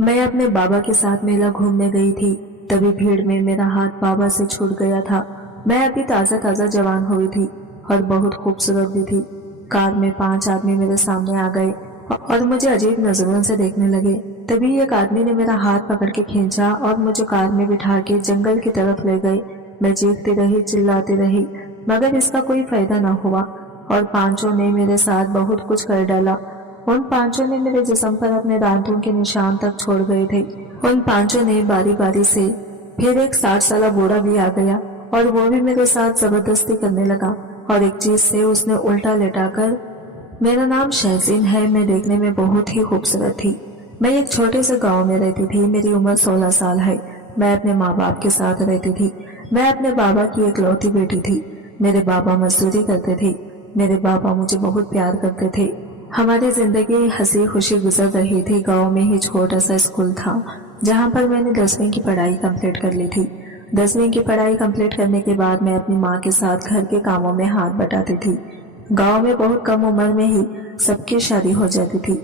मैं अपने बाबा के साथ मेला घूमने गई थी, तभी भीड़ में मेरा हाथ बाबा से छूट गया था। मैं अभी ताज़ा ताज़ा जवान हुई थी और बहुत खूबसूरत भी थी। कार में 5 आदमी मेरे सामने आ गए और मुझे अजीब नजरों से देखने लगे। तभी एक आदमी ने मेरा हाथ पकड़ के खींचा और मुझे कार में बिठा के जंगल की तरफ ले गए। मैं चीखती रही, चिल्लाती रही, मगर इसका कोई फायदा न हुआ और पांचों ने मेरे साथ बहुत कुछ कर डाला। उन पांचों ने मेरे जिस्म पर अपने दांतों के निशान तक छोड़ गए थे। उन पांचों ने बारी बारी से, फिर एक 60 साल बूढ़ा भी आ गया और वो भी मेरे साथ जबरदस्ती करने लगा और एक चीज से उसने उल्टा लेटाकर, मेरा नाम शहजीन है, मैं देखने में बहुत ही खूबसूरत थी। मैं एक छोटे से गांव में रहती थी। मेरी उम्र 16 साल है। मैं अपने माँ बाप के साथ रहती थी। मैं अपने बाबा की इकलौती बेटी थी। मेरे बाबा मजदूरी करते थे। मेरे बाबा मुझे बहुत प्यार करते थे। हमारी जिंदगी हंसी खुशी गुजर रही थी। गांव में ही छोटा सा स्कूल था जहां पर मैंने 10वीं की पढ़ाई कंप्लीट कर ली थी। 10वीं की पढ़ाई कंप्लीट करने के बाद मैं अपनी माँ के साथ घर के कामों में हाथ बटाती थी। गांव में बहुत कम उम्र में ही सबकी शादी हो जाती थी।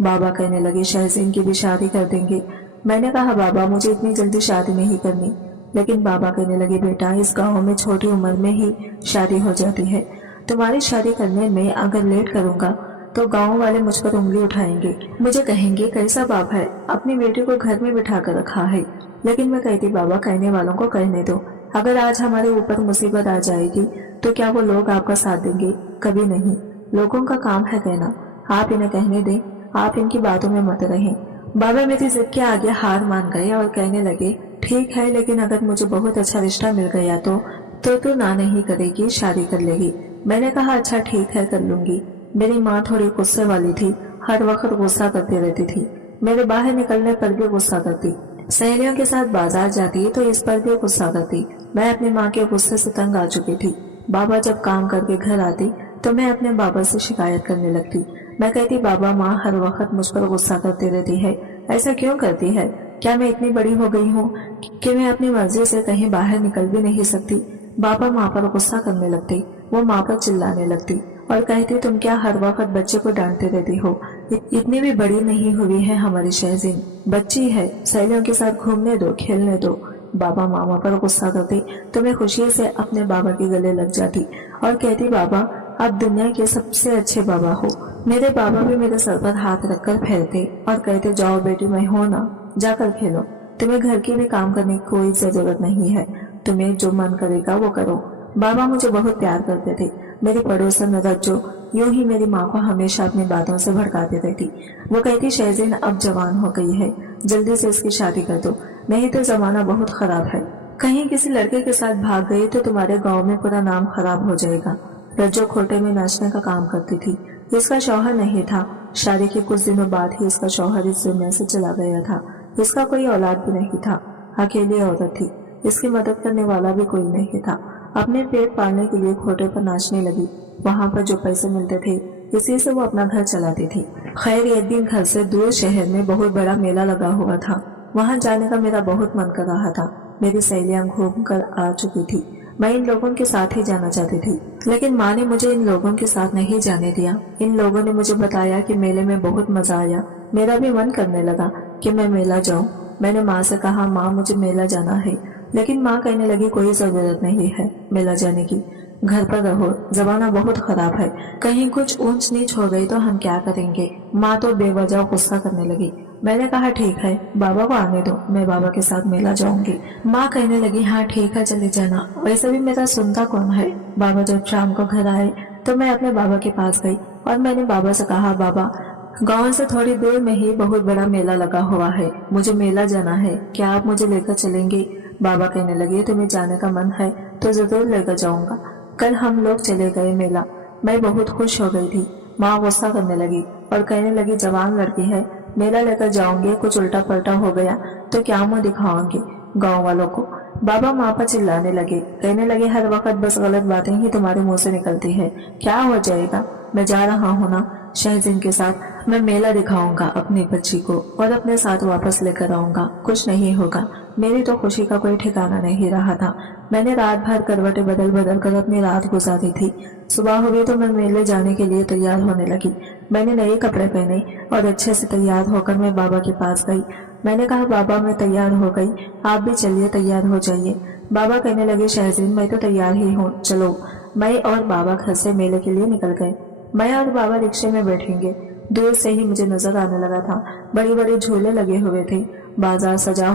बाबा कहने लगे शहजीन की भी शादी कर देंगे। मैंने कहा बाबा मुझे इतनी जल्दी शादी नहीं करनी। लेकिन बाबा कहने लगे बेटा इस गांव में छोटी उम्र में ही शादी हो जाती है। तुम्हारी शादी करने में अगर लेट करूंगा तो गांव वाले मुझ पर उंगली उठाएंगे, मुझे कहेंगे कैसा बाप है, अपनी बेटी को घर में बिठा कर रखा है। लेकिन मैं कहती बाबा कहने वालों को कहने दो, अगर आज हमारे ऊपर मुसीबत आ जाएगी तो क्या वो लोग आपका साथ देंगे? कभी नहीं। लोगों का काम है कहना, आप इन्हें कहने दें, आप इनकी बातों में मत रहें। बाबा मेरी जिद के आगे हार मान गए और कहने लगे ठीक है, लेकिन अगर मुझे बहुत अच्छा रिश्ता मिल गया तो तू ना नहीं करेगी, शादी कर लेगी। मैंने कहा अच्छा ठीक है कर लूंगी। मेरी माँ थोड़ी गुस्से वाली थी, हर वक्त गुस्सा करती रहती थी। मेरे बाहर निकलने पर भी गुस्सा करती, सहेलियों के साथ बाजार जाती तो इस पर भी गुस्सा करती। मैं अपनी माँ के गुस्से से तंग आ चुकी थी। बाबा जब काम करके घर आती तो मैं अपने बाबा से शिकायत करने लगती। मैं कहती बाबा माँ हर वक्त मुझ पर गुस्सा करती रहती है, ऐसा क्यों करती है? क्या मैं इतनी बड़ी हो गई हूँ कि मैं अपनी मर्जी से कहीं बाहर निकल भी नहीं सकती? बाबा माँ पर गुस्सा करने लगती, वो माँ पर चिल्लाने लगती और कहती तुम क्या हर वक्त बच्चे को डांटते रहती हो? इतनी भी बड़ी नहीं हुई है हमारी शहजीन, बच्ची है, सहेलियों के साथ घूमने दो, खेलने दो। बाबा मामा पर गुस्सा करते तो मैं खुशी से अपने बाबा के गले लग जाती और कहती बाबा आप दुनिया के सबसे अच्छे बाबा हो। मेरे बाबा भी मेरे सर पर हाथ रखकर फेरते और कहते जाओ बेटी मैं हो ना, जाकर खेलो, तुम्हें घर की भी काम करने की कोई जरूरत नहीं है, तुम्हें जो मन करेगा वो करो। बाबा मुझे बहुत प्यार करते थे। मेरी पड़ोसन रज्जो यूं ही मेरी माँ को हमेशा अपनी बातों से भड़काती रहती। वो कहती शहजीन अब जवान हो गई है, जल्दी से इसकी शादी कर दो, नहीं तो जमाना बहुत खराब है। कहीं किसी लड़के के साथ भाग गई तो तुम्हारे गांव में पूरा नाम खराब हो जाएगा। रज्जो खोटे में नाचने का काम करती थी। इसका शौहर नहीं था। शादी के कुछ दिनों बाद ही इसका शौहर इस दुनिया से चला गया था। इसका कोई औलाद भी नहीं था, अकेली औरत थी, इसकी मदद करने वाला भी कोई नहीं था। अपने पेट पालने के लिए खोटे पर नाचने लगी। वहाँ पर जो पैसे मिलते थे इसी से वो अपना घर चलाती थी। खैर एक दिन घर से दूर शहर में बहुत बड़ा मेला लगा हुआ था। वहाँ जाने का मेरा बहुत मन कर रहा था। मेरी सहेलियां घूम कर आ चुकी थी। मैं इन लोगों के साथ ही जाना चाहती थी, लेकिन माँ ने मुझे इन लोगों के साथ नहीं जाने दिया। इन लोगों ने मुझे बताया कि मेले में बहुत मजा आया। मेरा भी मन करने लगा कि मैं मेला जाऊं। मैंने माँ से कहा माँ मुझे मेला जाना है, लेकिन माँ कहने लगी कोई जरूरत नहीं है मेला जाने की, घर पर रहो, जमाना बहुत खराब है, कहीं कुछ ऊंच नीच हो गई तो हम क्या करेंगे। माँ तो बेवजह गुस्सा करने लगी। मैंने कहा ठीक है बाबा को आने दो, मैं बाबा के साथ मेला जाऊंगी। माँ कहने लगी हाँ ठीक है चले जाना, वैसे भी मेरा सुनता कौन है। बाबा जब शाम को घर आए तो मैं अपने बाबा के पास गई और मैंने बाबा से कहा बाबा गांव से थोड़ी दूर में ही बहुत बड़ा मेला लगा हुआ है, मुझे मेला जाना है, क्या आप मुझे लेकर चलेंगे? बाबा कहने लगे तुम्हें जाने का मन है तो जरूर लेकर जाऊंगा। कल हम लोग चले गए मेला। मैं बहुत खुश हो गई थी। माँ गुस्सा करने लगी और कहने लगी जवान लड़की है, मेला लेकर जाऊंगी, कुछ उल्टा पलटा हो गया तो क्या मुंह दिखाओगे गाँव वालों को। बाबा माँ पर चिल्लाने लगे, कहने लगे हर वक्त बस गलत बातें ही तुम्हारे मुंह से निकलती है, क्या हो जाएगा, मैं जा रहा हूँ ना शहजीन के साथ, मैं मेला दिखाऊंगा अपनी बच्ची को और अपने साथ वापस लेकर आऊंगा, कुछ नहीं होगा। मेरी तो खुशी का कोई ठिकाना नहीं रहा था। मैंने रात भर करवटें बदल बदल कर अपनी रात गुजारी थी। सुबह हुई तो मैं मेले जाने के लिए तैयार होने लगी। मैंने नए कपड़े पहने और अच्छे से तैयार होकर मैं बाबा के पास गई। मैंने कहा, बाबा मैं तैयार हो गई, आप भी चलिए तैयार हो जाइए। बाबा कहने लगे, शहज़ीन मैं तो तैयार ही हूँ, चलो। मैं और बाबा घर से मेले के लिए निकल गए। मैं और बाबा रिक्शे में बैठेंगे। दूर से ही मुझे नजर आने लगा था, बड़ी बड़ी झूले लगे हुए थे, बाजार सजा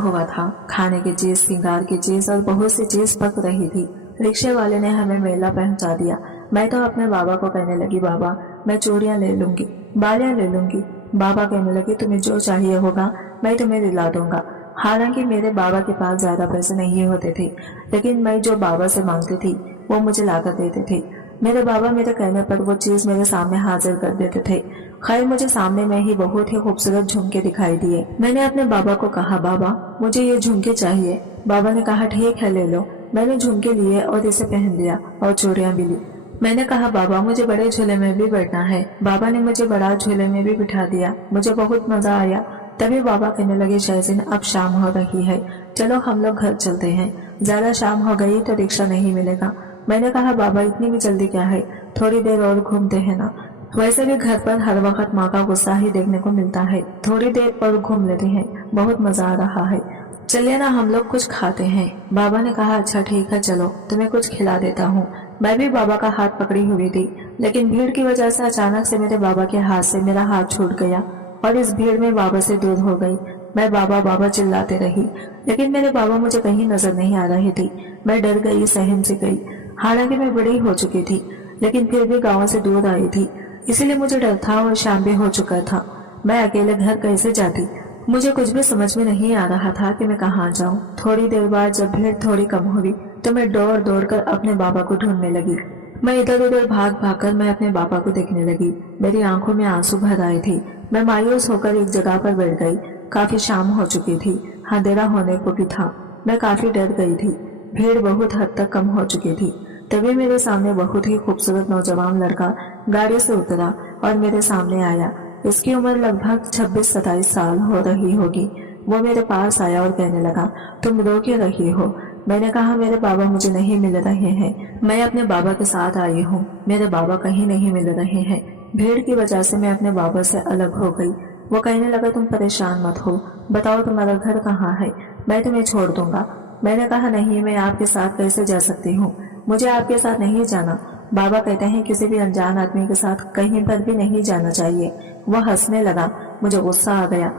हुआ था। खाने की चीज, श्रृंगार की चीज और बहुत सी चीज पक रही थी। रिक्शे वाले ने हमें मेला पहुंचा दिया। मैं तो अपने बाबा को कहने लगी, बाबा मैं चूड़ियां ले लूंगी, बालियां ले लूंगी। बाबा कहने लगे, तुम्हें जो चाहिए होगा मैं तुम्हें दिला दूंगा। हालांकि मेरे बाबा के पास ज्यादा पैसे नहीं होते थे, लेकिन मैं जो बाबा से मांगती थी वो मुझे लाकर देते थे। मेरे बाबा मेरे कहने पर वो चीज मेरे सामने हाजिर कर देते थे। खैर मुझे सामने में ही बहुत ही खूबसूरत झुमके दिखाई दिए। मैंने अपने बाबा को कहा, बाबा मुझे ये झुमके चाहिए। बाबा ने कहा, ठीक है ले लो। मैंने झुमके लिए और इसे पहन लिया और चूड़ियां भी ली। मैंने कहा, बाबा मुझे बड़े झूले में भी बैठना है। बाबा ने मुझे बड़ा झूले में भी बिठा दिया। मुझे बहुत मजा आया। तभी बाबा कहने लगे, शहज़ीन अब शाम हो रही है, चलो हम लोग घर चलते हैं। ज्यादा शाम हो गई तो रिक्शा नहीं मिलेगा। मैंने कहा, बाबा इतनी भी जल्दी क्या है, थोड़ी देर और घूमते हैं ना। वैसे भी घर पर हर वक्त माँ का गुस्सा ही देखने को मिलता है, थोड़ी देर और घूम लेते हैं, बहुत मजा आ रहा है। चलिए ना हम लोग कुछ खाते हैं। बाबा ने कहा, अच्छा ठीक है चलो, तुम्हें कुछ खिला देता हूँ। मैं भी बाबा का हाथ पकड़ी हुई थी, लेकिन भीड़ की वजह से अचानक से मेरे बाबा के हाथ से मेरा हाथ छूट गया और इस भीड़ में बाबा से दूर हो गई। मैं बाबा बाबा चिल्लाते रही, लेकिन मेरे बाबा मुझे कहीं नजर नहीं आ रहे थे। मैं डर गई, सहम से गई। हालांकि मैं बड़ी हो चुकी थी, लेकिन फिर भी गांव से दूर आई थी, इसीलिए मुझे डर था और शाम भी हो चुका था। मैं अकेले घर कैसे जाती, मुझे कुछ भी समझ में नहीं आ रहा था कि मैं कहाँ जाऊं। थोड़ी देर बाद जब भीड़ थोड़ी कम हुई तो मैं दौड़ दौड़ कर अपने बाबा को ढूंढने लगी। मैं इधर उधर भाग भाग कर मैं अपने बाबा को देखने लगी। मेरी आंखों में आंसू भर आए थे। मैं मायूस होकर एक जगह पर बैठ गई। काफी शाम हो चुकी थी, अंधेरा होने को भी था। मैं काफी डर गई थी। भीड़ बहुत हद तक कम हो चुकी थी। तभी मेरे सामने बहुत ही खूबसूरत नौजवान लड़का गाड़ी से उतरा और मेरे सामने आया। इसकी उम्र लगभग 26-27 साल हो रही होगी। वो मेरे पास आया और कहने लगा, तुम रो क्यों रही हो? मैंने कहा, मेरे बाबा मुझे नहीं मिल रहे हैं, मैं अपने बाबा के साथ आई हूँ, मेरे बाबा कहीं नहीं मिल रहे हैं। भीड़ की वजह से मैं अपने बाबा से अलग हो गई। वो कहने लगा, तुम परेशान मत हो, बताओ तुम्हारा घर कहाँ है, मैं तुम्हें छोड़ दूंगा। मैंने कहा, नहीं, मैं आपके साथ कैसे जा सकती हूँ, मुझे आपके साथ नहीं जाना। बाबा कहते हैं किसी भी अनजान आदमी के साथ कहीं पर भी नहीं जाना चाहिए। वो हंसने लगा, मुझे गुस्सा आ गया।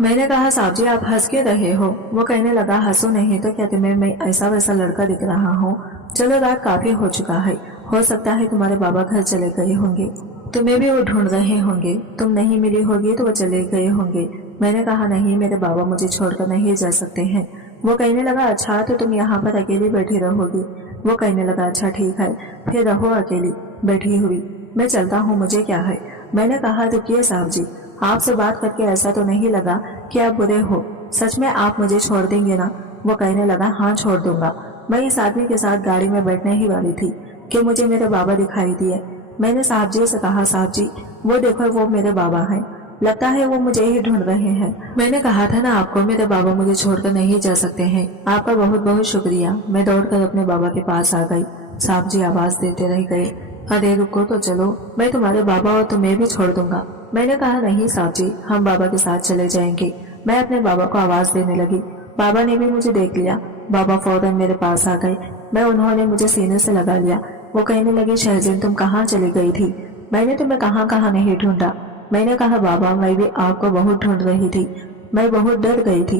मैंने कहा, साहब जी आप हंस क्यों रहे हो? वो कहने लगा, हंसो नहीं तो क्या तुम्हें मैं ऐसा वैसा लड़का दिख रहा हूँ? चलो रात काफी हो चुका है, हो सकता है तुम्हारे बाबा घर चले गए होंगे, तुम्हें भी वो ढूंढ रहे होंगे, तुम नहीं मिली होगी तो वो चले गए होंगे। मैंने कहा, नहीं, मेरे बाबा मुझे छोड़कर नहीं जा सकते हैं। वो कहने लगा, अच्छा तो तुम यहाँ पर अकेली बैठी रहोगी? वो कहने लगा, अच्छा ठीक है, फिर रहो अकेली बैठी हुई, मैं चलता हूँ, मुझे क्या है। मैंने कहा, रुकिए साहब जी, आपसे बात करके ऐसा तो नहीं लगा कि आप बुरे हो, सच में आप मुझे छोड़ देंगे ना? वो कहने लगा, हाँ छोड़ दूंगा। मैं इस आदमी के साथ गाड़ी में बैठने ही वाली थी कि मुझे मेरे बाबा दिखाई दिए। मैंने साहब जी से कहा, साहब जी वो देखो, वो मेरे बाबा हैं, लगता है वो मुझे ही ढूंढ रहे हैं। मैंने कहा था ना आपको, मेरे बाबा मुझे छोड़कर नहीं जा सकते हैं। आपका बहुत बहुत शुक्रिया। मैं दौड़कर अपने बाबा के पास आ गई। साहब जी आवाज देते रह गए, अरे रुको तो चलो, मैं तुम्हारे बाबा और तुम्हें भी छोड़ दूंगा। मैंने कहा, नहीं साहब जी, हम बाबा के साथ चले जाएंगे। मैं अपने बाबा को आवाज देने लगी। बाबा ने भी मुझे देख लिया। बाबा फौरन मेरे पास आ गए। उन्होंने मुझे सीने से लगा लिया। वो कहने लगी, शहज़ीन तुम कहाँ चली गई थी? मैंने तुम्हें कहाँ कहाँ नहीं ढूंढा। मैंने कहा, बाबा मैं भी आपको बहुत ढूंढ रही थी, मैं बहुत डर गई थी।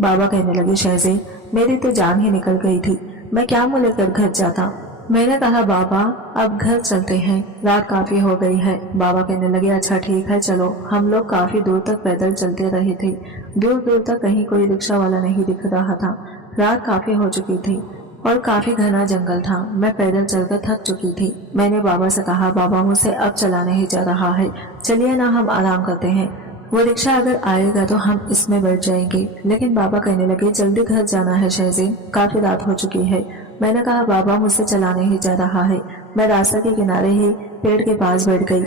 बाबा कहने लगे, शहज़ीन मेरी तो जान ही निकल गई थी, मैं क्या मुँह लेकर घर जाता। मैंने कहा, बाबा अब घर चलते हैं, रात काफी हो गई है। बाबा कहने लगे, अच्छा ठीक है चलो। हम लोग काफी दूर तक पैदल चलते रहे थे। दूर दूर तक कहीं कोई रिक्शा वाला नहीं दिख रहा था। रात काफी हो चुकी थी और काफी घना जंगल था। मैं पैदल चलकर थक चुकी थी। मैंने बाबा से कहा, बाबा मुझसे अब चला नहीं जा रहा है, चलिए ना हम आराम करते हैं, वो रिक्शा अगर आएगा तो हम इसमें बैठ जाएंगे। लेकिन बाबा कहने लगे, जल्दी घर जाना है शहज़ीन, काफी रात हो चुकी है। मैंने कहा, बाबा मुझसे चला नहीं जा रहा है। मैं रास्ते के किनारे ही पेड़ के पास बैठ गई।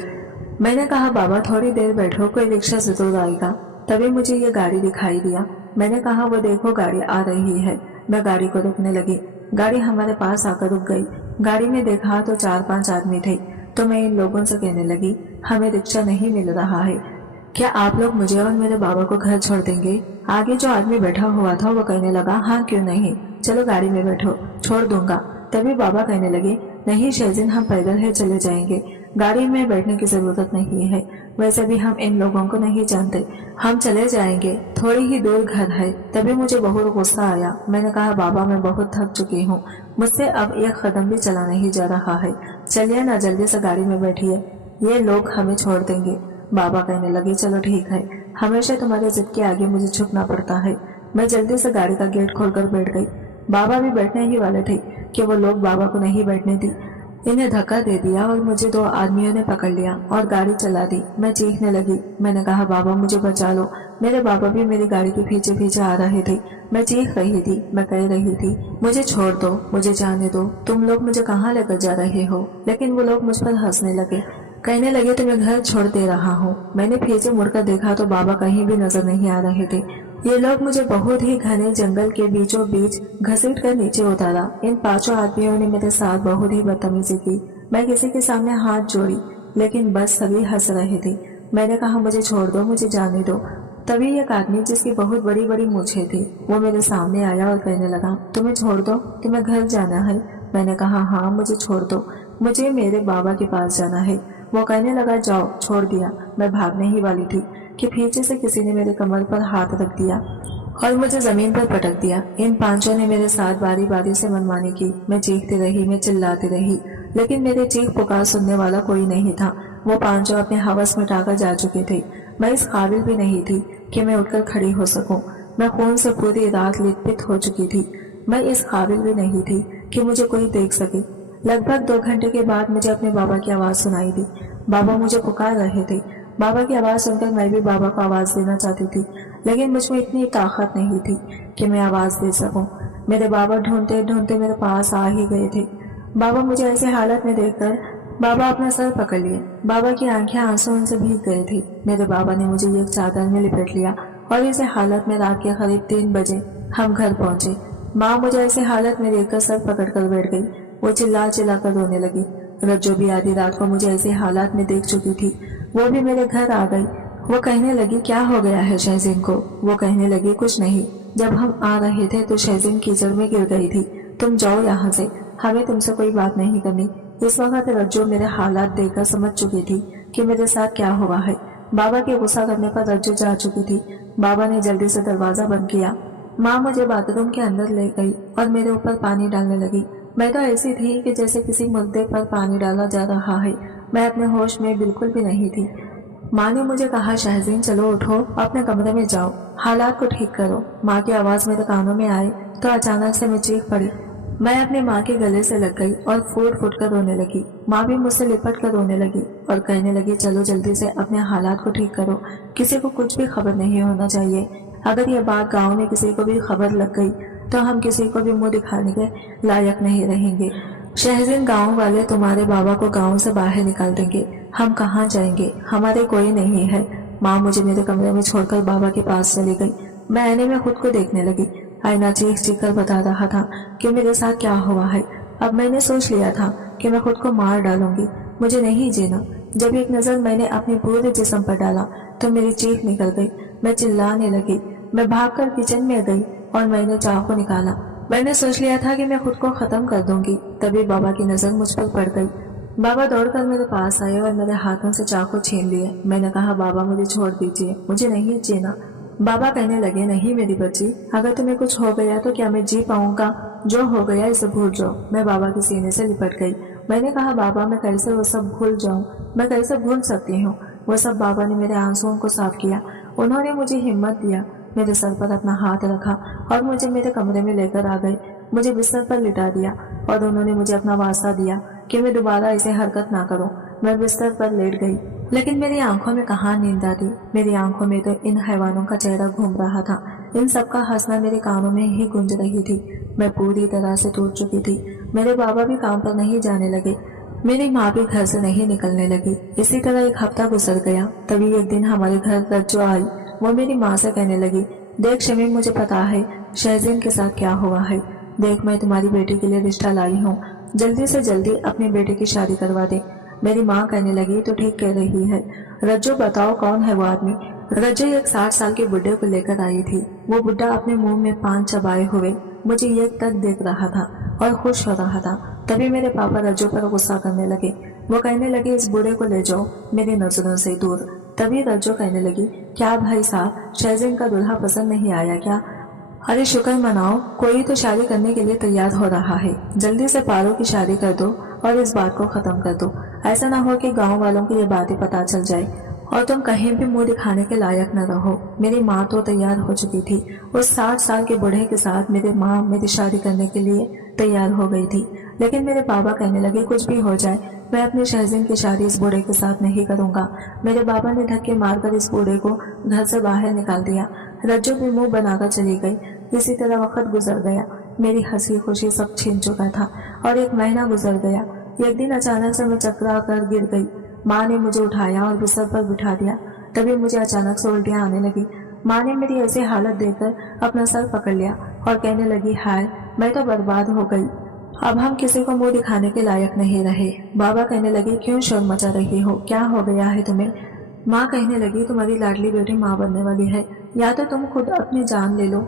मैंने कहा, बाबा थोड़ी देर बैठो, कोई रिक्शा जरूर आएगा। तभी मुझे ये गाड़ी दिखाई दिया। میں نے کہا وہ دیکھو گاڑی آ رہی ہے۔ میں گاڑی کو روکنے لگی، گاڑی ہمارے پاس آ کر رک گئی۔ گاڑی میں دیکھا تو 4-5 آدمی تھے، تو میں ان لوگوں سے کہنے لگی ہمیں رکشا نہیں مل رہا ہے، کیا آپ لوگ مجھے اور میرے بابا کو گھر چھوڑ دیں گے؟ آگے جو آدمی بیٹھا ہوا تھا وہ کہنے لگا ہاں کیوں نہیں، چلو گاڑی میں بیٹھو، چھوڑ دوں گا۔ تبھی بابا کہنے لگے نہیں شہزین، ہم پیدل ہی چلے جائیں گے، گاڑی میں بیٹھنے کی ضرورت نہیں ہے، ویسے بھی ہم ان لوگوں کو نہیں جانتے، ہم چلے جائیں گے، تھوڑی ہی دور گھر ہے۔ تبھی مجھے بہت غصہ آیا، میں نے کہا بابا میں بہت تھک چکی ہوں، مجھ سے اب ایک قدم بھی چلا نہیں جا رہا ہے، چلیے نا جلدی سے گاڑی میں بیٹھیے، یہ لوگ ہمیں چھوڑ دیں گے۔ بابا کہنے لگے چلو ٹھیک ہے، ہمیشہ تمہارے ضد کے آگے مجھے جھکنا پڑتا ہے۔ میں جلدی سے گاڑی کا گیٹ کھول کر بیٹھ گئی۔ بابا بھی بیٹھنے ہی والے تھے کہ وہ لوگ بابا کو نہیں بیٹھنے دی، انہیں دھکا دے دیا اور مجھے 2 آدمیوں نے پکڑ لیا اور گاڑی چلا دی۔ میں چیخنے لگی، میں نے کہا بابا مجھے بچا لو۔ میرے بابا بھی میری گاڑی کے پیچھے پیچھے آ رہے تھے۔ میں چیخ رہی تھی، میں کہہ رہی تھی مجھے چھوڑ دو، مجھے جانے دو، تم لوگ مجھے کہاں لے کر جا رہے ہو؟ لیکن وہ لوگ مجھ پر ہنسنے لگے، کہنے لگے تمہیں گھر چھوڑ دے رہا ہوں۔ میں نے پیچھے مڑ کر دیکھا تو بابا کہیں بھی نظر نہیں آ رہے تھے۔ یہ لوگ مجھے بہت ہی گھنے جنگل کے بیچوں بیچ گھسیٹ کر نیچے اتارا۔ ان 5 آدمیوں نے میرے ساتھ بہت ہی بدتمیزی کی۔ میں کسی کے سامنے ہاتھ جوڑی، لیکن بس سبھی ہنس رہے تھے۔ میں نے کہا مجھے چھوڑ دو، مجھے جانے دو۔ تبھی ایک آدمی جس کی بہت بڑی بڑی مونچھیں تھی وہ میرے سامنے آیا اور کہنے لگا تمہیں چھوڑ دو، تمہیں گھر جانا ہے؟ میں نے کہا ہاں مجھے چھوڑ دو، مجھے میرے بابا کے پاس جانا ہے۔ وہ کہنے لگا جاؤ، چھوڑ دیا۔ میں بھاگنے ہی والی تھی کہ پیچھے سے کسی نے میرے کمر پر ہاتھ رکھ دیا اور مجھے زمین پر پٹک دیا۔ ان 5 نے میرے ساتھ باری باری سے منمانی کی۔ میں چیختی رہی، میں چلاتی رہی، لیکن میرے چیخ پکار سننے والا کوئی نہیں تھا۔ وہ 5 اپنے ہوس مٹا کر جا چکے تھے۔ میں اس قابل بھی نہیں تھی کہ میں اٹھ کر کھڑی ہو سکوں۔ میں خون سے پوری رات لت پت ہو چکی تھی۔ میں اس قابل بھی نہیں تھی کہ مجھے کوئی دیکھ سکے۔ لگ بھگ 2 گھنٹے کے بعد مجھے اپنے بابا کی آواز سنائی دی۔ بابا مجھے پکار رہے تھے۔ بابا کی آواز سن کر میں بھی بابا کو آواز دینا چاہتی تھی، لیکن مجھ میں اتنی طاقت نہیں تھی کہ میں آواز دے سکوں۔ میرے بابا ڈھونڈتے ڈھونڈتے میرے پاس آ ہی گئے تھے۔ بابا مجھے ایسے حالت میں دیکھ کر بابا اپنا سر پکڑ لیے۔ بابا کی آنکھیں آنسو ان سے بھیگ گئے تھے۔ میرے بابا نے مجھے ایک چادر میں لپیٹ لیا اور اسی حالت میں رات کے قریب 3 بجے ہم گھر پہنچے۔ ماں مجھے ایسے حالت میں دیکھ کر سر پکڑ کر بیٹھ گئی۔ وہ چلا چلا کر رونے لگی۔ رجو بھی آدھی رات کو مجھے ایسے حالات میں دیکھ چکی تھی، وہ بھی میرے گھر آ گئی۔ وہ کہنے لگی کیا ہو گیا ہے شہزین کو؟ وہ کہنے لگی کچھ نہیں، جب ہم آ رہے تھے تو شہزین کیچڑ میں گر گئی تھی، تم جاؤ یہاں سے، ہمیں تم سے کوئی بات نہیں کرنی۔ اس وقت رجو میرے حالات دیکھ کر سمجھ چکی تھی کہ میرے ساتھ کیا ہوا ہے۔ بابا کے غصہ کرنے پر رجو جا چکی تھی۔ بابا نے جلدی سے دروازہ بند کیا۔ ماں مجھے باتھ روم کے اندر لے گئی اور میرے اوپر پانی ڈالنے لگی۔ میں تو ایسی تھی کہ جیسے کسی مردے پر پانی ڈالا جا رہا ہے، میں اپنے ہوش میں بالکل بھی نہیں تھی۔ ماں نے مجھے کہا شہزین چلو اٹھو، اپنے کمرے میں جاؤ، حالات کو ٹھیک کرو۔ ماں کی آواز میرے کانوں میں آئی تو اچانک سے میں چیخ پڑی۔ میں اپنے ماں کے گلے سے لگ گئی اور پھوٹ پھوٹ کر رونے لگی۔ ماں بھی مجھ سے لپٹ کر رونے لگی اور کہنے لگی چلو جلدی سے اپنے حالات کو ٹھیک کرو، کسی کو کچھ بھی خبر نہیں ہونا چاہیے، اگر یہ بات گاؤں میں کسی کو بھی خبر لگ گئی تو ہم کسی کو بھی منہ دکھانے کے لائق نہیں رہیں گے۔ شہزین گاؤں والے تمہارے بابا کو گاؤں سے باہر نکال دیں گے، ہم کہاں جائیں گے، ہمارے کوئی نہیں ہے۔ ماں مجھے میرے کمرے میں چھوڑ کر بابا کے پاس چلی گئی۔ میں آئینے میں خود کو دیکھنے لگی۔ آئینہ چیخ چیخ کر بتا رہا تھا کہ میرے ساتھ کیا ہوا ہے۔ اب میں نے سوچ لیا تھا کہ میں خود کو مار ڈالوں گی، مجھے نہیں جینا۔ جب ایک نظر میں نے اپنے پورے جسم پر ڈالا تو میری چیخ نکل گئی، میں چلانے لگی۔ میں بھاگ کر کچن میں گئی اور میں نے چاقو نکالا۔ میں نے سوچ لیا تھا کہ میں خود کو ختم کر دوں گی، تبھی بابا کی نظر مجھ پر پڑ گئی۔ بابا دوڑ کر میرے پاس آئے اور میرے ہاتھوں سے چاقو چھین لیے۔ میں نے کہا بابا مجھے چھوڑ دیجیے، مجھے نہیں جینا۔ بابا کہنے لگے نہیں میری بچی، اگر تمہیں کچھ ہو گیا تو کیا میں جی پاؤں گا؟ جو ہو گیا اسے بھول جاؤ۔ میں بابا کے سینے سے لپٹ گئی۔ میں نے کہا بابا میں کیسے وہ سب بھول جاؤں، میں کیسے بھول سکتی ہوں وہ سب؟ بابا نے میرے آنسوؤں کو صاف کیا۔ انہوں نے مجھے ہمت دیا، میرے سر پر اپنا ہاتھ رکھا اور مجھے میرے کمرے میں لے کر آ گئے۔ مجھے بستر پر لٹا دیا اور انہوں نے مجھے اپنا واسطہ دیا کہ میں دوبارہ ایسے حرکت نہ کروں۔ میں بستر پر لیٹ گئی، لیکن میری آنکھوں میں کہاں نیند آتی، میری آنکھوں میں تو ان حیوانوں کا چہرہ گھوم رہا تھا۔ ان سب کا ہنسنا میرے کانوں میں ہی گونج رہی تھی۔ میں پوری طرح سے ٹوٹ چکی تھی۔ میرے بابا بھی کام پر نہیں جانے لگے، میری ماں بھی گھر سے نہیں نکلنے لگی۔ اسی طرح ایک ہفتہ گزر گیا۔ تبھی ایک دن ہمارے گھر رجو آئی۔ وہ میری ماں سے کہنے لگی देख शमीम, मुझे पता है शहजीन के साथ क्या हुआ है। देख, मैं तुम्हारी बेटी के लिए रिश्ता लाई हूँ, जल्दी से जल्दी अपनी बेटी की शादी करवा दे। मेरी माँ कहने लगी, तो ठीक कह रही है। रज्जो, बताओ कौन है वो आदमी। रज्जो एक 60 साल के बुढ़े को लेकर आई थी। वो बुढ़ा अपने मुंह में पान चबाए हुए मुझे एक तक देख रहा था और खुश हो रहा था। तभी मेरे पापा रज्जो पर गुस्सा करने लगे। वो कहने लगे, इस बूढ़े को ले जाओ मेरी नजरों से दूर। तभी रज्जो कहने लगी, क्या भाई साहब, शहजीन का दूल्हा पसंद नहीं आया क्या? अरे शुक्र मनाओ, कोई तो शादी करने के लिए तैयार हो रहा है। जल्दी से पारो की शादी कर दो और इस बात को खत्म कर दो। ऐसा ना हो कि गांव वालों को ये बातें पता चल जाए और तुम कहीं भी मुंह दिखाने के लायक न रहो। मेरी माँ तो तैयार हो चुकी थी। उस 60 साल के बूढ़े के साथ मेरी माँ मेरी शादी करने के लिए तैयार हो गई थी। लेकिन मेरे बाबा कहने लगे, कुछ भी हो जाए मैं अपनी शहजीन की शादी इस बूढ़े के साथ नहीं करूंगा। मेरे बाबा ने धक्के मारकर इस बूढ़े को घर से बाहर निकाल दिया। रज्जो भी मुंह बनाकर चली गई। इसी तरह वक्त गुजर गया। मेरी हंसी खुशी सब छीन चुका था और 1 महीना गुजर गया। एक दिन अचानक से मैं चकरा कर गिर गई। माँ ने मुझे उठाया और बिस्तर पर बिठा दिया। तभी मुझे अचानक से उल्टियाँ आने लगी। माँ ने मेरी ऐसी हालत देखकर अपना सर पकड़ लिया और कहने लगी, हाय, मैं तो बर्बाद हो गई। अब हम किसी को मुंह दिखाने के लायक नहीं रहे। बाबा कहने लगे, क्यों शोर मचा रही हो, क्या हो गया है तुम्हें? माँ कहने लगी, तुम्हारी लाडली बेटी माँ बनने वाली है। या तो तुम खुद अपनी जान ले लो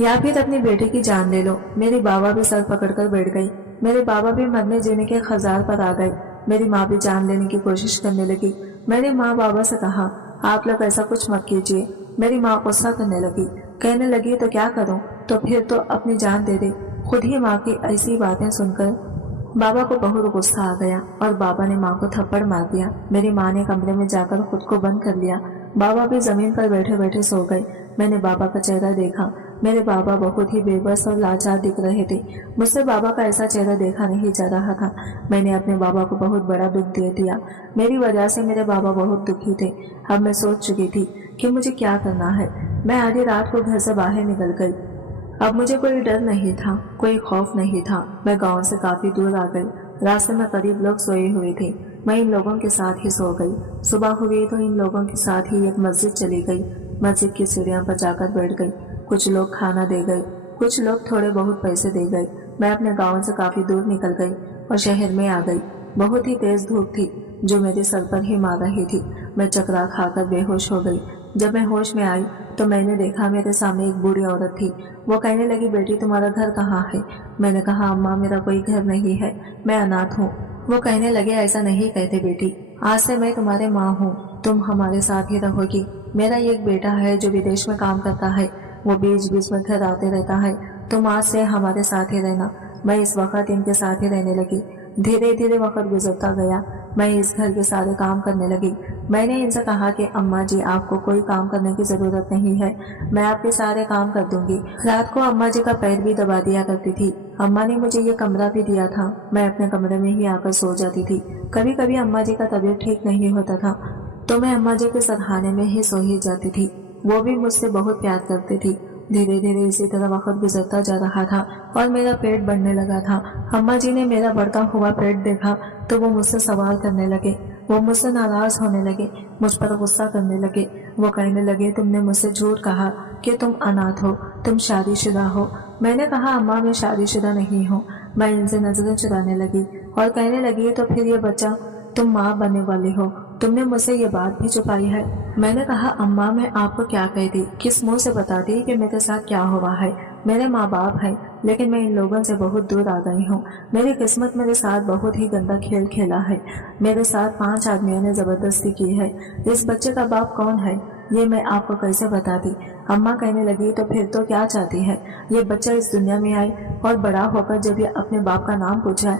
या फिर अपनी बेटी की जान ले लो। मेरी बाबा भी सर पकड़कर बैठ गई। मेरे बाबा भी मरने जीने के खजार पर आ गए। मेरी माँ भी जान लेने की कोशिश करने लगी। मैंने माँ बाबा से कहा, आप लोग ऐसा कुछ मत कीजिए। मेरी माँ गुस्सा करने लगी, कहने लगी, तो क्या करूं? तो फिर तो अपनी जान दे दे। खुद ही माँ की ऐसी बातें सुनकर बाबा को बहुत गुस्सा आ गया और बाबा ने माँ को थप्पड़ मार दिया। मेरी माँ ने कमरे में जाकर खुद को बंद कर लिया। बाबा भी जमीन पर बैठे बैठे सो गए। मैंने बाबा का चेहरा देखा। मेरे बाबा बहुत ही बेबस और लाचार दिख रहे थे। मुझसे बाबा का ऐसा चेहरा देखा नहीं जा रहा था। मैंने अपने बाबा को बहुत बड़ा दुख दे दिया। मेरी वजह से मेरे बाबा बहुत दुखी थे। अब मैं सोच चुकी थी कि मुझे क्या करना है। मैं आधी रात को घर से बाहर निकल गई। अब मुझे कोई डर नहीं था, कोई खौफ नहीं था। मैं गांव से काफी दूर आ गई। रास्ते में करीब लोग सोए हुए थे। मैं इन लोगों के साथ ही सो गई। सुबह हुई तो इन लोगों के साथ ही एक मस्जिद चली गई। मस्जिद की सीढ़ियों पर जाकर बैठ गई। कुछ लोग खाना दे गए, कुछ लोग थोड़े बहुत पैसे दे गए। मैं अपने गाँव से काफी दूर निकल गई और शहर में आ गई। बहुत ही तेज धूप थी जो मेरे सर पर ही मार रही थी। मैं चकरा खाकर बेहोश हो गई। जब मैं होश में आई तो मैंने देखा मेरे सामने एक बूढ़ी औरत थी। वो कहने लगी, बेटी तुम्हारा घर कहाँ है? मैंने कहा, अम्मा मेरा कोई घर नहीं है, मैं अनाथ हूँ। वो कहने लगे, ऐसा नहीं कहते बेटी, आज से मैं तुम्हारे माँ हूँ, तुम हमारे साथ ही रहोगी। मेरा एक बेटा है जो विदेश में काम करता है, वो बीच बीच में घर आते रहता है। तुम आज से हमारे साथ ही रहना। मैं इस वक्त इनके साथ ही रहने लगी। धीरे धीरे वक्त गुजरता गया। मैं इस घर के सारे काम करने लगी। मैंने इनसे कहा कि अम्मा जी, आपको कोई काम करने की जरूरत नहीं है, मैं आपके सारे काम कर दूंगी। रात को अम्मा जी का पैर भी दबा दिया करती थी। अम्मा ने मुझे ये कमरा भी दिया था। मैं अपने कमरे में ही आकर सो जाती थी। कभी कभी अम्मा जी का तबीयत ठीक नहीं होता था तो मैं अम्मा जी के सरहाने में ही सो ही जाती थी। वो भी मुझसे बहुत प्यार करती थी। धीरे धीरे इसी तरह वक्त गुजरता जा रहा था और मेरा पेट बढ़ने लगा था। अम्मा जी ने मेरा बढ़ता हुआ पेट देखा तो वो मुझसे सवाल करने लगे। वो मुझसे नाराज होने लगे, मुझ पर गुस्सा करने लगे। वो कहने लगे, तुमने मुझसे झूठ कहा कि तुम अनाथ हो, तुम शादीशुदा हो। मैंने कहा, अम्मा मैं शादीशुदा नहीं हूँ। मैं इनसे नजरें चुराने लगी और कहने लगी, तो फिर ये बच्चा तुम माँ बनने वाली हो, तुमने मुझसे ये बात भी छुपाई है। मैंने कहा, अम्मा मैं आपको क्या कहती, किस मुंह से बताती कि मेरे साथ क्या हुआ है। मेरे माँ बाप हैं, लेकिन मैं इन लोगों से बहुत दूर आ गई हूँ। मेरी किस्मत मेरे साथ बहुत ही गंदा खेल खेला है। मेरे साथ 5 आदमियों ने जबरदस्ती की है। इस बच्चे का बाप कौन है ये मैं आपको कैसे बताती। अम्मा कहने लगी, तो फिर तो क्या चाहती है, ये बच्चा इस दुनिया में आए और बड़ा होकर जब ये अपने बाप का नाम पूछा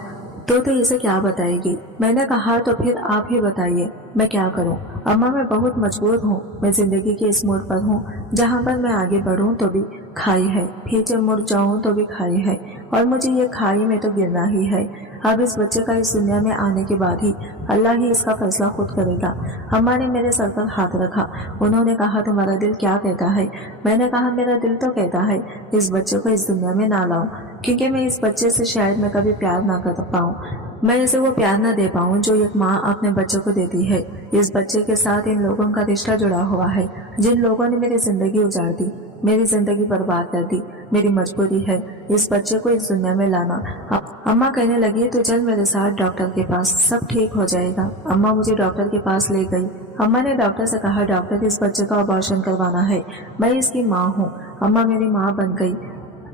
तो इसे क्या बताएगी। मैंने कहा, तो फिर आप ही बताइए मैं क्या करूं। अम्मा मैं बहुत मजबूर हूं। मैं जिंदगी के इस मोड़ पर हूं जहां पर मैं आगे बढ़ूं तो भी खाई है, पीछे मुड़ जाऊं तो भी खाई है और मुझे ये खाई में तो गिरना ही है। अब इस बच्चे का इस दुनिया में आने के बाद ही अल्लाह ही इसका फैसला खुद करेगा। अम्मा ने मेरे सर पर हाथ रखा। उन्होंने कहा, तुम्हारा दिल क्या कहता है? मैंने कहा, मेरा दिल तो कहता है इस बच्चे को इस दुनिया में ना लाऊं, क्योंकि मैं इस बच्चे से शायद मैं कभी प्यार ना कर पाऊं। मैं इसे वो प्यार ना दे पाऊं जो एक माँ अपने बच्चों को देती है। इस बच्चे के साथ इन लोगों का रिश्ता जुड़ा हुआ है जिन लोगों ने मेरी जिंदगी उजाड़ दी। मेरी जिंदगी बर्बाद कर दी। मेरी मजबूरी है इस बच्चे को इस दुनिया में लाना। अम्मा कहने लगी तो चल मेरे साथ डॉक्टर के पास, सब ठीक हो जाएगा। अम्मा मुझे डॉक्टर के पास ले गई। अम्मा ने डॉक्टर से कहा, डॉक्टर इस बच्चे का अबॉर्शन करवाना है, मैं इसकी माँ हूँ। अम्मा मेरी माँ बन गई।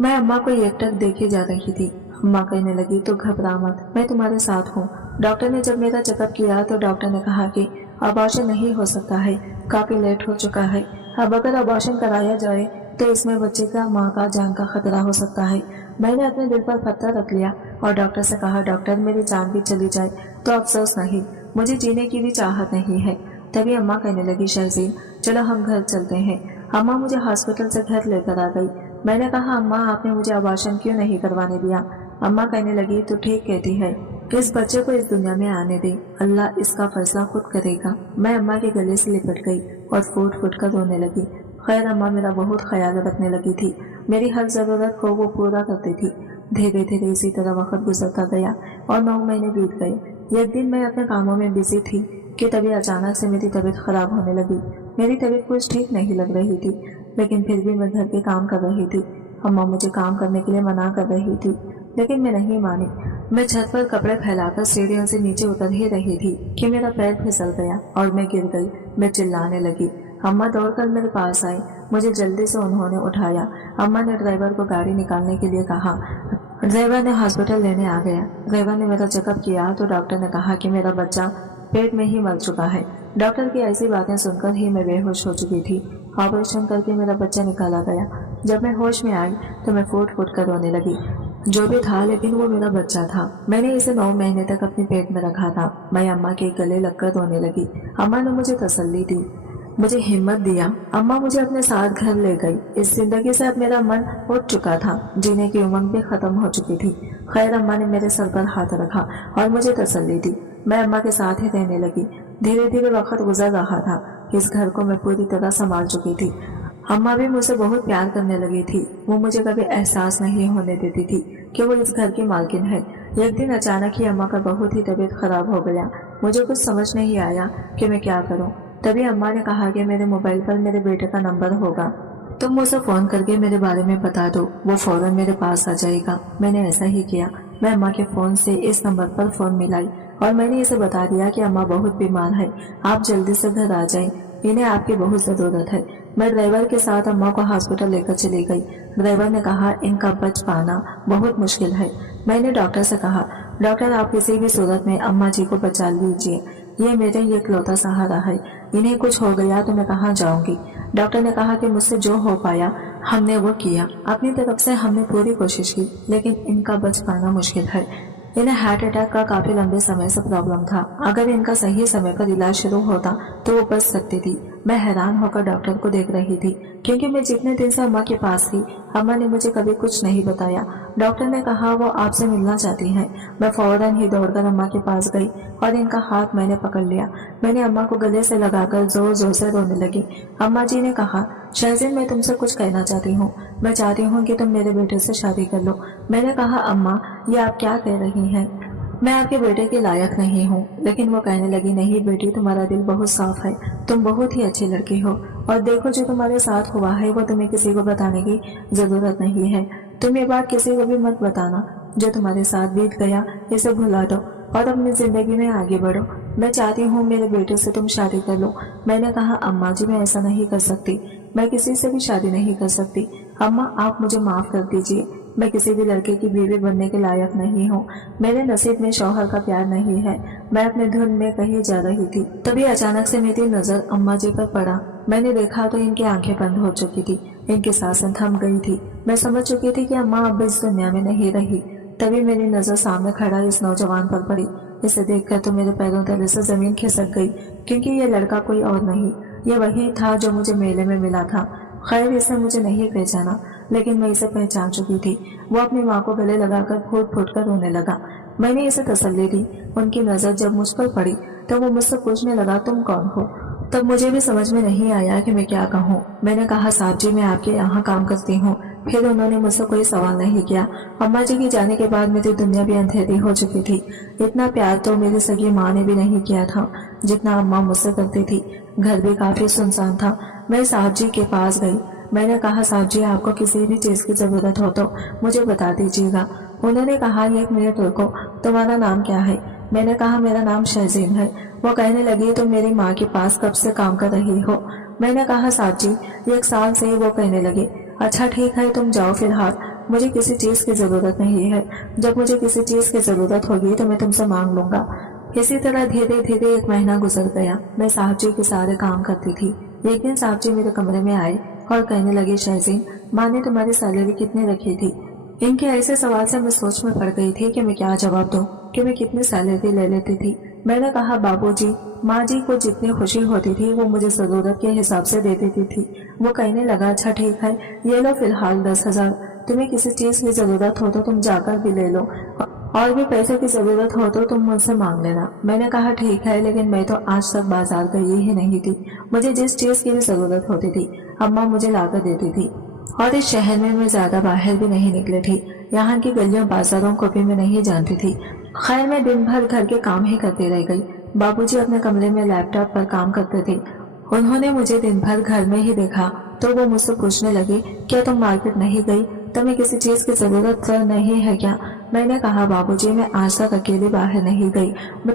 मैं अम्मा को एकटक देखे जा रही थी। अम्मा कहने लगी तो घबरा मत, मैं तुम्हारे साथ हूँ। डॉक्टर ने जब मेरा चेकअप किया तो डॉक्टर ने कहा कि अबॉर्शन नहीं हो सकता है, काफी लेट हो चुका है। अब अगर अबॉर्शन कराया जाए तो इसमें बच्चे का माँ का जान का खतरा हो सकता है। मैंने अपने दिल पर पत्थर रख लिया और डॉक्टर से कहा, डॉक्टर मेरी जान भी चली जाए तो अफसोस नहीं, मुझे जीने की भी चाहत नहीं है। तभी अम्मा कहने लगी, शहज़ीन चलो हम घर चलते हैं। अम्मा मुझे हॉस्पिटल से घर लेकर आ गई। मैंने कहा, अम्मा आपने मुझे अबॉर्शन क्यों नहीं करवाने दिया? अम्मा कहने लगी, तू ठीक कहती है, इस बच्चे को इस दुनिया में आने दे, अल्लाह इसका फैसला खुद करेगा। मैं अम्मा के गले से लिपट गई और फूट फूट कर रोने लगी। खैर अम्मा मेरा बहुत ख्याल रखने लगी थी, मेरी हर ज़रूरत को वो पूरा करती थी। धीरे धीरे इसी तरह वक्त गुजरता गया और 9 महीने बीत गए। एक दिन मैं अपने कामों में बिजी थी कि तभी अचानक से मेरी तबीयत खराब होने लगी। मेरी तबीयत कुछ ठीक नहीं लग रही थी, लेकिन फिर भी मैं घर के काम कर रही थी। अम्मा मुझे काम करने के लिए मना कर रही थी, लेकिन मैं नहीं मानी। मैं छत पर कपड़े फैलाकर सीढ़ियों से नीचे उतर ही रही थी कि मेरा पैर फिसल गया और मैं गिर गई। मैं चिल्लाने लगी। अम्मा दौड़कर मेरे पास आई, मुझे जल्दी से उन्होंने उठाया। अम्मा ने ड्राइवर को गाड़ी निकालने के लिए कहा। ड्राइवर ने हॉस्पिटल लेने आ गया। ड्राइवर ने मेरा चेकअप किया तो डॉक्टर ने कहा कि मेरा बच्चा पेट में ही मर चुका है। डॉक्टर की ऐसी बातें सुनकर ही मैं बेहोश हो चुकी थी। ऑपरेशन करके मेरा बच्चा निकाला गया। जब मैं होश में आई तो मैं फूट फूट कर रोने लगी। जो भी था लेकिन वो मेरा बच्चा था। मैंने इसे 9 महीने तक अपने पेट में रखा था। मैं अम्मा के गले लगकर रोने लगी। अम्मा ने मुझे तसल्ली दी, मुझे हिम्मत दिया। अम्मा मुझे अपने साथ घर ले गई। इस जिंदगी से अब मेरा मन उठ चुका था, जीने की उमंग भी खत्म हो चुकी थी। खैर अम्मा ने मेरे सर पर हाथ रखा और मुझे तसल्ली दी। मैं अम्मा के साथ ही रहने लगी। धीरे धीरे वक्त गुजर रहा था। इस घर को मैं पूरी तरह संभाल चुकी थी। अम्मा भी मुझसे बहुत प्यार करने लगी थी। वो मुझे कभी एहसास नहीं होने देती थी कि वो इस घर की मालकिन है। एक दिन अचानक ही अम्मा का बहुत ही तबीयत खराब हो गया। मुझे कुछ समझ नहीं आया कि मैं क्या करूं। तभी अम्मा ने कहा कि मेरे मोबाइल पर मेरे बेटे का नंबर होगा, तुम मुझे फोन करके मेरे बारे में बता दो, वो फौरन मेरे पास आ जाएगा। मैंने ऐसा ही किया। मैं अम्मा के फोन से इस नंबर पर फोन मिलाई और मैंने इसे बता दिया कि अम्मा बहुत बीमार है, आप जल्दी से घर आ जाएं, इन्हें आपकी बहुत जरूरत है। मैं ड्राइवर के साथ अम्मा को हॉस्पिटल लेकर चली गई। ड्राइवर ने कहा, इनका बच पाना बहुत मुश्किल है। मैंने डॉक्टर से कहा, डॉक्टर आप किसी भी सूरत में अम्मा जी को बचा लीजिए, ये मेरे इकलौता सहारा है, इन्हें कुछ हो गया तो मैं कहाँ जाऊंगी। डॉक्टर ने कहा कि मुझसे जो हो पाया हमने वो किया, अपनी तरफ से हमने पूरी कोशिश की, लेकिन इनका बच पाना मुश्किल है। इन्हें हार्ट अटैक का काफी लंबे समय से प्रॉब्लम था। अगर इनका सही समय पर इलाज शुरू होता तो वो बच सकती थी। मैं हैरान होकर डॉक्टर को देख रही थी, क्योंकि मैं जितने दिन से अम्मा के पास थी अम्मा ने मुझे कभी कुछ नहीं बताया। डॉक्टर ने कहा वो आपसे मिलना चाहती हैं। मैं फौरन ही दौड़कर अम्मा के पास गई और इनका हाथ मैंने पकड़ लिया। मैंने अम्मा को गले से लगाकर जोर जोर से रोने लगी। अम्मा जी ने कहा, शहज़ीन मैं तुमसे कुछ कहना चाहती हूँ, मैं चाहती हूँ कि तुम मेरे बेटे से शादी कर लो। मैंने कहा, अम्मा ये आप क्या कह रही हैं, मैं आपके बेटे के लायक नहीं हूँ। लेकिन वो कहने लगी, नहीं बेटी तुम्हारा दिल बहुत साफ है, तुम बहुत ही अच्छी लड़की हो, और देखो जो तुम्हारे साथ हुआ है वो तुम्हें किसी को बताने की जरूरत नहीं है। तुम ये बात किसी को भी मत बताना। जो तुम्हारे साथ बीत गया इसे भुला दो और अपनी जिंदगी में आगे बढ़ो। मैं चाहती हूँ मेरे बेटे से तुम शादी कर लो। मैंने कहा, अम्मा जी मैं ऐसा नहीं कर सकती, मैं किसी से भी शादी नहीं कर सकती। अम्मा आप मुझे माफ कर दीजिए, मैं किसी भी लड़के की बीवी बनने के लायक नहीं हूँ। मेरे नसीब में शौहर का प्यार नहीं है। मैं अपने धुन में कहीं जा रही थी, तभी अचानक से मेरी नजर अम्मा जी पर पड़ा। मैंने देखा तो इनकी आंखें बंद हो चुकी थी, इनकी सांसें थम गई थी। मैं समझ चुकी थी कि अम्मा अब इस दुनिया में नहीं रही। तभी मेरी नजर सामने खड़ा इस नौजवान पर पड़ी। इसे देखकर तो मेरे पैरों तले से जमीन खिसक गई, क्योंकि ये लड़का कोई और नहीं, ये वही था जो मुझे मेले में मिला था। खैर इसने मुझे नहीं पहचाना, लेकिन मैं इसे पहचान चुकी थी। वो अपनी माँ को गले लगाकर फूट फूट कर रोने लगा। मैंने इसे तसल्ली दी। उनकी नजर जब मुझ पर पड़ी तो वो मुझसे पूछने लगा, तुम कौन हो? तब मुझे भी समझ में नहीं आया कि मैं क्या कहूँ। मैंने कहा, साहब जी मैं आपके यहाँ काम करती हूँ। फिर उन्होंने मुझसे कोई सवाल नहीं किया। अम्मा जी के जाने के बाद मेरी दुनिया भी अंधेरी हो चुकी थी। इतना प्यार तो मेरी सगी माँ ने भी नहीं किया था जितना अम्मा मुझसे करती थी। घर भी काफी सुनसान था। मैं साहब जी के पास गई। میں نے کہا صاحب جی آپ کو کسی بھی چیز کی ضرورت ہو تو مجھے بتا دیجیے گا۔ انہوں نے کہا ایک منٹ رکو، تمہارا نام کیا ہے؟ میں نے کہا میرا نام شہزین ہے۔ وہ کہنے لگی تم میری ماں کے پاس کب سے کام کر رہی ہو؟ میں نے کہا صاحب جی 1 سال سے۔ وہ کہنے لگے اچھا ٹھیک ہے تم جاؤ، فی الحال مجھے کسی چیز کی ضرورت نہیں ہے، جب مجھے کسی چیز کی ضرورت ہوگی تو میں تم سے مانگ لوں گا۔ اسی طرح دھیرے دھیرے 1 مہینہ گزر گیا۔ میں صاحب جی کے سارے کام کرتی تھی۔ ایک دن صاحب جی میرے کمرے میں آئے اور کہنے لگے شہزین ماں نے تمہاری سیلری کتنی رکھی تھی؟ ان کے ایسے سوال سے میں سوچ میں پڑ گئی تھی کہ میں کیا جواب دوں کہ میں کتنی سیلری لے لیتی تھی۔ میں نے کہا بابو جی ماں جی کو جتنی خوشی ہوتی تھی وہ مجھے ضرورت کے حساب سے دے دیتی تھی۔ وہ کہنے لگا اچھا ٹھیک ہے یہ لو فی الحال 10,000، تمہیں کسی چیز کی ضرورت ہو تو تم جا کر بھی لے لو، اور بھی پیسے کی ضرورت ہو تو تم مجھ سے مانگ لینا۔ میں نے کہا ٹھیک ہے، لیکن میں تو آج تک بازار گئی ہی نہیں تھی۔ مجھے جس چیز کی بھی ضرورت ہوتی تھی اماں مجھے لا کر دیتی تھی، اور اس شہر میں زیادہ باہر بھی نہیں نکلی تھی، یہاں کی گلیوں بازاروں کو بھی میں نہیں جانتی تھی۔ خیر میں دن بھر گھر کے کام ہی کرتے رہ گئی۔ بابو جی اپنے کمرے میں لیپ ٹاپ پر کام کرتے تھے۔ انہوں نے مجھے دن بھر گھر میں ہی دیکھا تو وہ مجھ سے پوچھنے لگے کیا تم مارکیٹ نہیں گئی؟ تمہیں کسی چیز کی ضرورت نہیں ہے کیا؟ میں نے کہا بابو جی میں آج تک اکیلے باہر نہیں گئی،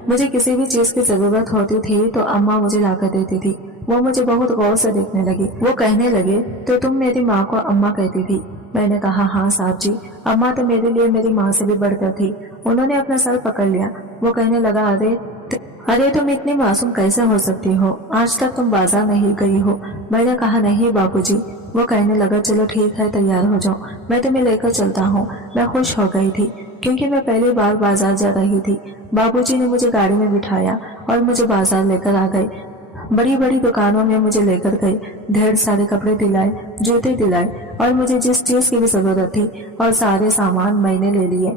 مجھے کسی بھی چیز کی ضرورت ہوتی تھی تو اماں مجھے لا کر دیتی تھی۔ وہ مجھے بہت غور سے دیکھنے لگی۔ وہ کہنے لگے تو تم میری ماں کو اماں کہتی تھی؟ میں نے کہا ہاں صاحب جی، اماں تو میرے لیے میری ماں سے بھی بڑھ کر تھی۔ انہوں نے اپنا سر پکڑ لیا۔ وہ کہنے لگا ارے تم اتنی معصوم کیسے ہو سکتی ہو؟ آج تک تم بازار نہیں گئی ہو؟ میں نے کہا نہیں بابو جی۔ وہ کہنے لگا چلو ٹھیک ہے تیار ہو جاؤ، میں تمہیں لے کر چلتا ہوں۔ میں خوش ہو گئی تھی کیونکہ میں پہلی بار بازار جا رہی تھی۔ بابو جی نے مجھے گاڑی میں بٹھایا اور مجھے بازار لے کر آ گئے۔ بڑی بڑی دکانوں میں مجھے لے کر گئے، ڈھیر سارے کپڑے دلائے، جوتے دلائے، اور مجھے جس چیز کی بھی ضرورت تھی اور سارے سامان میں نے لے لیے۔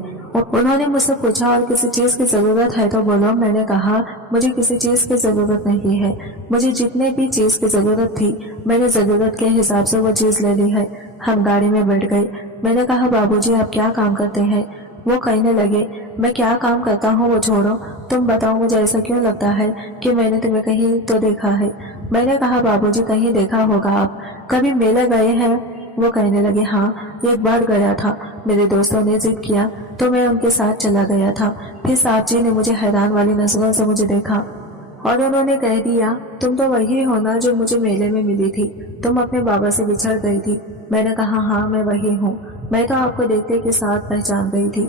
انہوں نے مجھ سے پوچھا اور کسی چیز کی ضرورت ہے تو بولو؟ میں نے کہا مجھے کسی چیز کی ضرورت نہیں ہے، مجھے جتنے بھی چیز کی ضرورت تھی میں نے ضرورت کے حساب سے وہ چیز لے لی ہے۔ ہم گاڑی میں بیٹھ گئے۔ میں نے کہا بابو جی آپ کیا کام کرتے ہیں؟ وہ کہنے لگے میں کیا کام کرتا ہوں وہ چھوڑو، تم بتاؤ مجھے ایسا کیوں لگتا ہے کہ میں نے تمہیں کہیں تو دیکھا ہے؟ میں نے کہا بابو جی کہیں دیکھا ہوگا، آپ کبھی میلے گئے ہیں؟ وہ کہنے لگے ہاں ایک بار گیا تھا، میرے دوستوں نے ضد کیا تو میں ان کے ساتھ چلا گیا تھا۔ پھر صاحب جی نے مجھے حیران والی نظروں سے مجھے دیکھا اور انہوں نے کہہ دیا تم تو وہی ہو نا جو مجھے میلے میں ملی تھی، تم اپنے بابا سے بچھڑ گئی تھی۔ میں نے کہا ہاں میں وہی ہوں، میں تو آپ کو دیکھتے کے ساتھ پہچان گئی تھی۔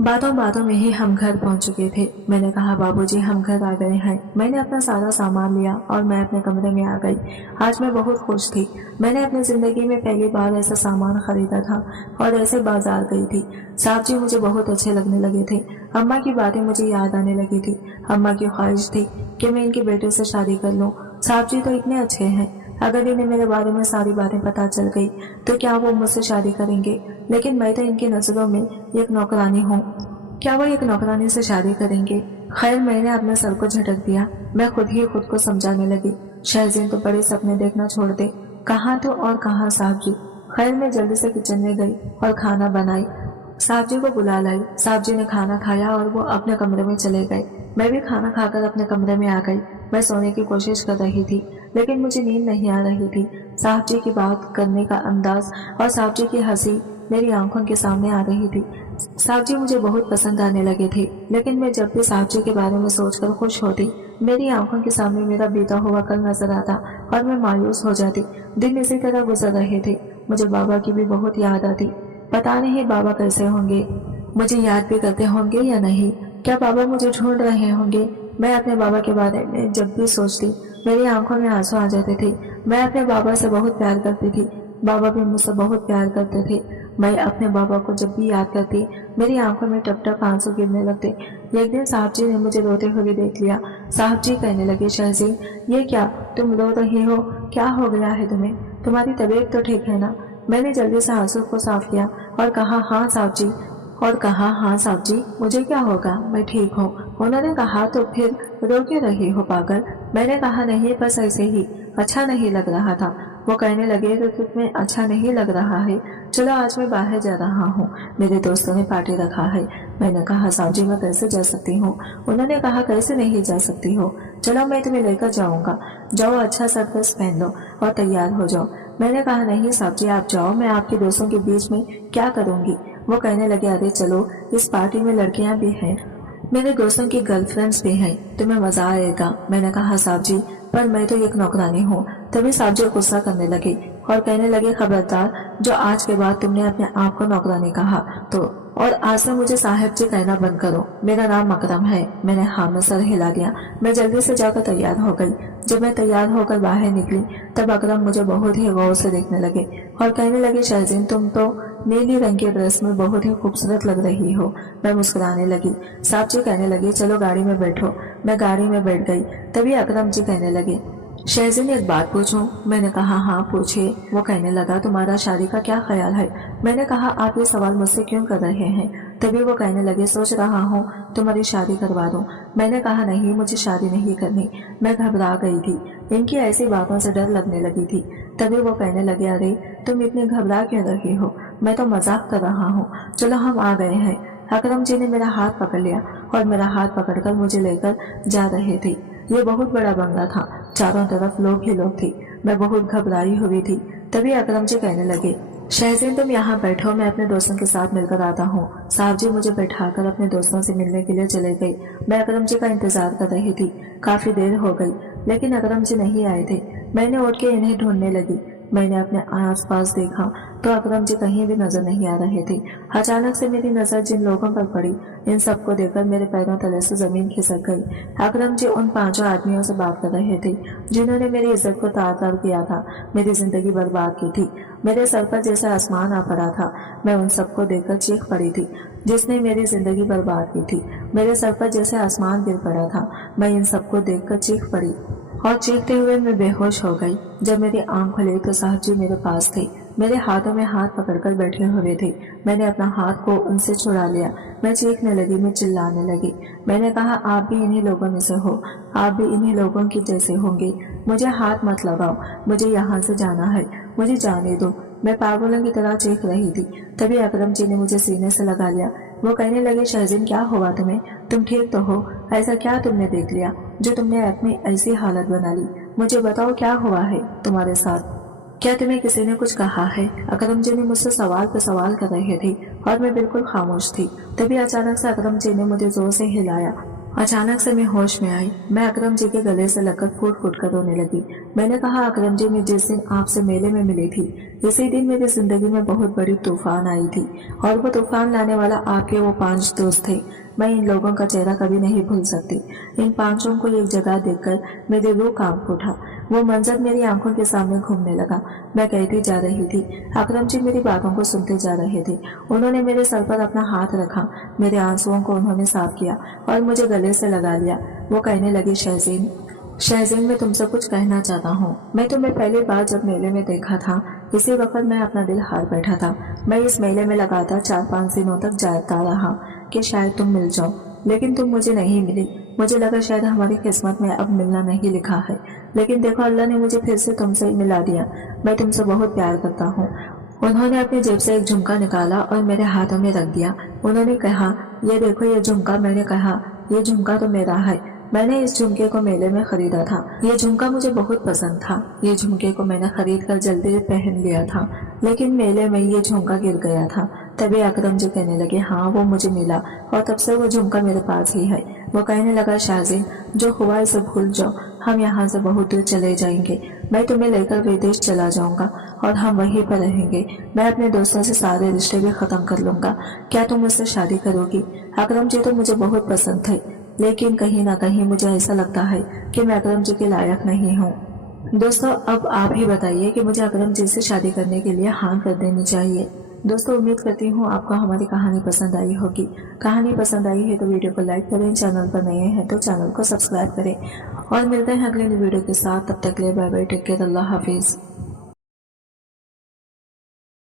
باتوں میں ہی ہم گھر پہنچ چکے تھے۔ میں نے کہا بابو جی ہم گھر آ گئے ہیں۔ میں نے اپنا سارا سامان لیا اور میں اپنے کمرے میں آ گئی۔ آج میں بہت خوش تھی، میں نے اپنی زندگی میں پہلی بار ایسا سامان خریدا تھا اور ایسے بازار گئی تھی۔ صاحب جی مجھے بہت اچھے لگنے لگے تھے، اماں کی باتیں مجھے یاد آنے لگی تھی۔ اماں کی خواہش تھی کہ میں ان کے بیٹے سے شادی کر لوں۔ صاحب جی تو اتنے اچھے ہیں، اگر انہیں میرے بارے میں ساری باتیں پتہ چل گئی تو کیا وہ مجھ سے شادی کریں گے؟ لیکن میں تو ان کی نظروں میں ایک نوکرانی ہوں، کیا وہ ایک نوکرانی سے شادی کریں گے؟ خیر میں نے اپنے سر کو جھٹک دیا، میں خود ہی خود کو سمجھانے لگی شہزین تو بڑے سپنے دیکھنا چھوڑ دے، کہاں تو اور کہاں صاحب جی۔ خیر میں جلدی سے کچن میں گئی اور کھانا بنائی، صاحب جی کو بلا لائی۔ صاحب جی نے کھانا کھایا اور وہ اپنے کمرے میں چلے گئے۔ میں بھی کھانا کھا کر اپنے کمرے میں آ گئی۔ میں سونے کی کوشش کر رہی تھی لیکن مجھے نیند نہیں آ رہی تھی۔ صاحب جی کی بات کرنے کا انداز اور صاحب جی کی ہنسی میری آنکھوں کے سامنے آ رہی تھی۔ صاحب جی مجھے بہت پسند آنے لگے تھے، لیکن میں جب بھی صاحب جی کے بارے میں سوچ کر خوش ہوتی میری آنکھوں کے سامنے میرا بیتا ہوا کل نظر آتا اور میں مایوس ہو جاتی۔ دن اسی طرح گزر رہے تھے۔ مجھے بابا کی بھی بہت یاد آتی، پتا نہیں بابا کیسے ہوں گے، مجھے یاد بھی کرتے ہوں گے یا نہیں، کیا بابا مجھے ڈھونڈ رہے ہوں گے؟ میں اپنے بابا کے بارے میں جب بھی سوچتی میری آنکھوں میں آنسو آ جاتے تھے۔ میں اپنے بابا سے بہت پیار کرتی تھی، بابا بھی مجھ سے بہت پیار کرتے تھے۔ میں اپنے بابا کو جب بھی یاد کرتی میری آنکھوں میں ٹپ ٹپ آنسو گرنے لگتے۔ ایک دن صاحب جی نے مجھے روتے ہوئے دیکھ لیا۔ صاحب جی کہنے لگے شہزین یہ کیا تم رو رہی ہو، کیا ہو گیا ہے تمہیں؟ تمہاری طبیعت تو ٹھیک ہے نا؟ میں نے جلدی سے آنسو کو صاف کیا اور کہا ہاں صاحب جی مجھے کیا ہوگا، میں ٹھیک ہوں۔ انہوں نے کہا تو پھر رو کیوں رہی ہو پاگل؟ میں نے کہا نہیں بس ایسے ہی، اچھا نہیں لگ رہا تھا۔ وہ کہنے لگے تو تمہیں اچھا نہیں لگ رہا ہے؟ چلو آج میں باہر جا رہا ہوں، میرے دوستوں نے پارٹی رکھا ہے۔ میں نے کہا صاحب جی میں کیسے جا سکتی ہوں؟ انہوں نے کہا کیسے نہیں جا سکتی ہو، چلو میں تمہیں لے کر جاؤں گا، جاؤ اچھا سا ڈریس پہن لو اور تیار ہو جاؤ۔ میں نے کہا نہیں صاحب جی آپ جاؤ، میں آپ کے دوستوں کے بیچ میں کیا کروں گی۔ وہ کہنے لگے ارے چلو اس پارٹی میں لڑکیاں بھی ہیں، میرے دوستوں کی گرل فرینڈز بھی ہیں، تمہیں مزہ آئے گا۔ میں نے کہا صاحب جی پر میں تو ایک نوکرانی ہوں۔ تبھی صاحب جی غصہ کرنے لگے اور کہنے لگے خبردار جو آج کے بعد تم نے اپنے آپ کو نوکرانی کہا تو اور آج سے مجھے صاحب جی کہنا بند کرو، میرا نام اکرم ہے۔ میں نے ہاں میں سر ہلا دیا۔ میں جلدی سے جا کر تیار ہو گئی۔ جب میں تیار ہو کر باہر نکلی تب اکرم مجھے بہت ہی غور سے دیکھنے لگے اور کہنے لگے شہزین تم تو نیلی رنگ کے ڈریس میں بہت ہی خوبصورت لگ رہی ہو۔ میں مسکرانے لگی۔ صاحب جی کہنے لگے چلو گاڑی میں بیٹھو۔ میں گاڑی میں بیٹھ گئی۔ تبھی اکرم جی کہنے لگے شہزین ایک بات پوچھوں؟ میں نے کہا ہاں پوچھے۔ وہ کہنے لگا تمہارا شادی کا کیا خیال ہے؟ میں نے کہا آپ یہ سوال مجھ سے کیوں کر رہے ہیں؟ تبھی وہ کہنے لگے سوچ رہا ہوں تمہاری شادی کروا دوں۔ میں نے کہا نہیں مجھے شادی نہیں کرنی۔ میں گھبرا گئی تھی، ان کی ایسی باتوں سے ڈر لگنے لگی تھی۔ تبھی وہ کہنے لگے ارے تم اتنی گھبرا کیوں رہی ہو؟ میں تو مذاق کر رہا ہوں، چلو ہم آ گئے ہیں۔ اکرم جی نے میرا ہاتھ پکڑ لیا اور میرا ہاتھ پکڑ کر مجھے لے کر جا رہے تھے۔ یہ بہت بڑا بنگلہ تھا، چاروں طرف لوگ ہی لوگ تھے۔ میں بہت گھبرائی ہوئی تھی۔ تبھی اکرم جی کہنے لگے شہزین تم یہاں بیٹھو، میں اپنے دوستوں کے ساتھ مل کر آتا ہوں۔ صاحب جی مجھے بیٹھا کر اپنے دوستوں سے ملنے کے لیے چلے گئے۔ میں اکرم جی کا انتظار کر رہی تھی۔ کافی دیر ہو گئی لیکن اکرم جی نہیں آئے تھے۔ میں نے اٹھ کے انہیں ڈھونڈنے لگی۔ میں نے اپنے آس پاس دیکھا تو اکرم جی کہیں بھی نظر نہیں آ رہے تھے۔ اچانک سے میری نظر جن لوگوں پر پڑی ان سب کو دیکھ کر میرے پیروں تلے سے زمین کھسک گئی۔ اکرم جی ان 5 آدمیوں سے بات کر رہے تھے جنہوں نے میری عزت کو تار تار کیا تھا، میری زندگی برباد کی تھی۔ میرے سر پر جیسے آسمان آ پڑا تھا۔ میں ان سب کو دیکھ کر چیخ پڑی تھی جس نے میری زندگی برباد کی تھی۔ میرے سر پر جیسے آسمان گر پڑا تھا۔ میں ان سب کو دیکھ کر چیخ پڑی اور چیختے ہوئے میں بے ہوش ہو گئی۔ جب میری آنکھ کھلی تو صاحب جی میرے پاس تھے، میرے ہاتھوں میں ہاتھ پکڑ کر بیٹھے ہوئے تھے۔ میں نے اپنا ہاتھ کو ان سے چھڑا لیا۔ میں چیخنے لگی، میں چلانے لگی۔ میں نے کہا آپ بھی انہی لوگوں میں سے ہو، آپ بھی انہی لوگوں کی جیسے ہوں گے۔ مجھے ہاتھ مت لگاؤ، مجھے یہاں سے جانا ہے، مجھے جانے دو۔ میں پاگلوں کی طرح چیخ رہی تھی۔ تبھی اکرم جی نے مجھے سینے سے لگا لیا۔ وہ کہنے لگے شہزین کیا ہوا تمہیں؟ تم ٹھیک تو ہو؟ ایسا کیا تم نے دیکھ لیا جو تم نے اپنی ایسی حالت بنا لی؟ مجھے بتاؤ کیا ہوا ہے تمہارے ساتھ؟ کیا تمہیں کسی نے کچھ کہا ہے؟ اکرم جی نے مجھ سے سوال پہ سوال کر رہے تھے اور میں بالکل خاموش تھی۔ تبھی اچانک سے اکرم جی نے مجھے زور سے ہلایا۔ اچانک سے میں ہوش میں آئی۔ میں اکرم جی کے گلے سے لگ کر پھوٹ پھوٹ کر رونے لگی۔ میں نے کہا اکرم جی میں جس دن آپ سے میلے میں ملی تھی اسی دن میری زندگی میں بہت بڑی طوفان آئی تھی اور وہ طوفان لانے والا آپ کے وہ 5 دوست تھے۔ میں ان لوگوں کا چہرہ کبھی نہیں بھول سکتی۔ ان 5 کو ایک جگہ دیکھ کر میری روح کانپ اٹھا۔ وہ منظر میری آنکھوں کے سامنے گھومنے لگا۔ میں کہتی جا رہی تھی، اکرم جی میری باتوں کو سنتے جا رہے تھے۔ انہوں نے میرے سر پر اپنا ہاتھ رکھا، میرے آنسوؤں کو انہوں نے صاف کیا اور مجھے گلے سے لگا لیا۔ وہ کہنے لگے شہزین میں تم سے کچھ کہنا چاہتا ہوں۔ میں تمہیں پہلی بار جب میلے میں دیکھا تھا اسی وقت میں اپنا دل ہار بیٹھا تھا۔ میں اس میلے میں لگاتار 4-5 دنوں تک جاتا رہا کہ شاید تم مل جاؤ، لیکن تم مجھے نہیں ملی۔ مجھے لگا شاید ہماری قسمت میں اب ملنا نہیں لکھا ہے، لیکن دیکھو اللہ نے مجھے پھر سے تم سے ملا دیا۔ میں تم سے بہت پیار کرتا ہوں۔ انہوں نے اپنی جیب سے ایک جھمکا نکالا اور میرے ہاتھوں میں رکھ دیا۔ انہوں نے کہا یہ دیکھو یہ جھمکا۔ میں نے کہا یہ جھمکا تو میرا ہے، میں نے اس جھمکے کو میلے میں خریدا تھا۔ یہ جھمکا مجھے بہت پسند تھا۔ یہ جھمکے کو میں نے خرید کر جلدی پہن لیا تھا، لیکن میلے میں یہ جھمکا گر گیا تھا۔ تبھی اکرم جی کہنے لگے ہاں وہ مجھے ملا اور تب سے وہ جھمکا میرے پاس ہی ہے۔ وہ کہنے لگا شہزین جو ہوا اسے بھول جاؤ، ہم یہاں سے بہت دور چلے جائیں گے۔ میں تمہیں لے کر ودیش چلا جاؤں گا اور ہم وہیں پر رہیں گے۔ میں اپنے دوستوں سے سارے رشتے بھی ختم کر لوں گا۔ کیا تم مجھ سے شادی کرو گی؟ اکرم جی تو مجھے بہت پسند تھے، لیکن کہیں نہ کہیں مجھے ایسا لگتا ہے کہ میں اکرم جی کے لائق نہیں ہوں۔ دوستو اب آپ ہی بتائیے کہ مجھے اکرم جی سے شادی کرنے کے لیے ہاں کر دینی چاہیے؟ دوستو امید کرتی ہوں آپ کو ہماری کہانی پسند آئی ہوگی۔ کہانی پسند آئی ہے تو ویڈیو کو لائک کریں، چینل پر نئے ہیں تو چینل کو سبسکرائب کریں اور ملتے ہیں اگلے ویڈیو کے ساتھ۔ تب تک کے لیے بائے بائے، ٹیک کیئر، اللہ حافظ۔